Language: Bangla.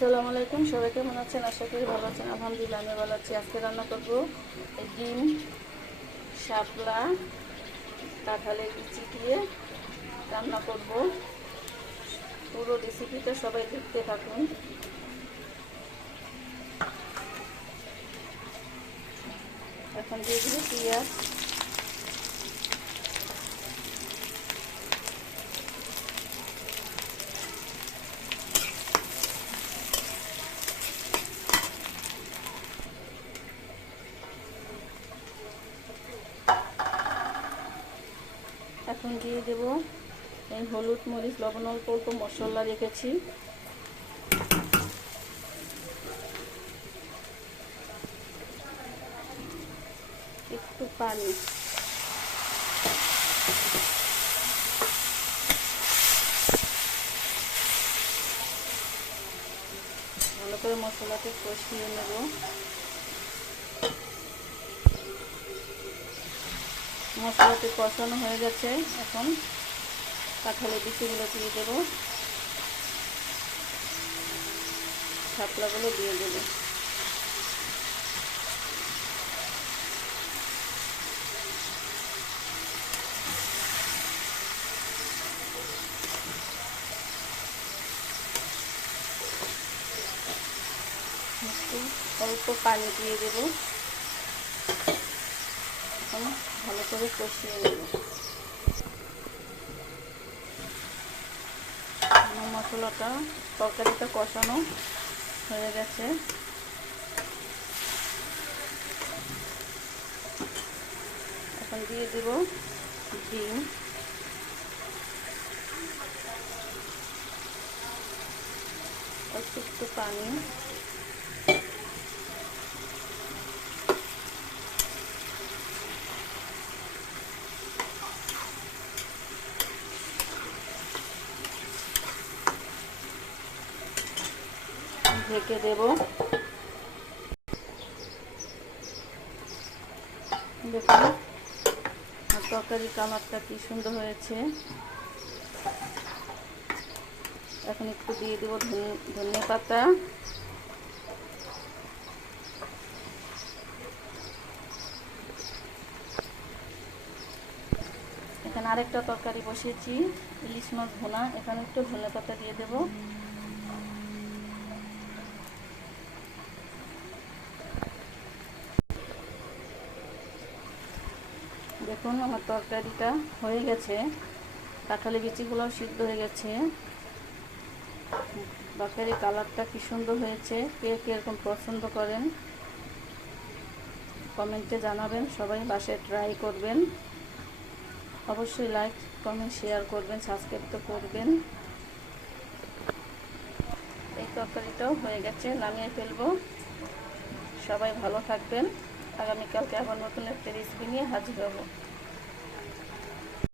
আসসালামু আলাইকুম, সবাই কেমন আছেন? আশা করি ভালো আছেন। আলহামদুলিল্লাহ আমি ভালো আছি। আজকে রান্না করব ডিম, শাপলা, কাঁঠালের বিচি দিয়ে রান্না করব। পুরো রেসিপিটা সবাই দেখতে থাকুন। এখন দিয়ে দিব পেঁয়াজ, এখন দিয়ে দেব এই হলুদ, মরিচ, লবণ, অল্প অল্প মশলা রেখেছি। একটু পানি, ভালো করে মশলাটা কষিয়ে নেব। মশলাটি কষানো হয়ে গেছে। এখন কাঁঠালের বিচিগুলো দিয়ে দেবো, শাপলাগুলো দিয়ে দেবো। একটু অল্প পানি দিয়ে দেব। এখন ভালো করে কষিয়ে নেব। মশলাটা, তরকারিটা কষানো হয়ে গেছে। এখন দিয়ে দেব ডিম, একটু পানি, ঢেকে দেব। দেখুন তরকারির কালারটা কি সুন্দর হয়েছে। এখন একটু দিয়ে দেব ধনে পাতা, এখানে আরেকটা তরকারি বসিয়েছি, ইলিশ মাছ ভুনা। এখানে একটু ধনে পাতা দিয়ে দেব। দেখুন আমার তরকারিটা হয়ে গেছে, কাঁঠালের বিচিগুলো সিদ্ধ হয়ে গেছে। তরকারির কালারটা কি সুন্দর হয়েছে। কে কীরকম পছন্দ করেন কমেন্টে জানাবেন। সবাই বাসায় ট্রাই করবেন। অবশ্যই লাইক, কমেন্ট, শেয়ার করবেন, সাবস্ক্রাইব তো করবেন। এই তরকারিটাও হয়ে গেছে, নামিয়ে ফেলবো। সবাই ভালো থাকবেন। আগামীকালকে আবার নতুন একটা রেসিপি নিয়ে হাজির হব।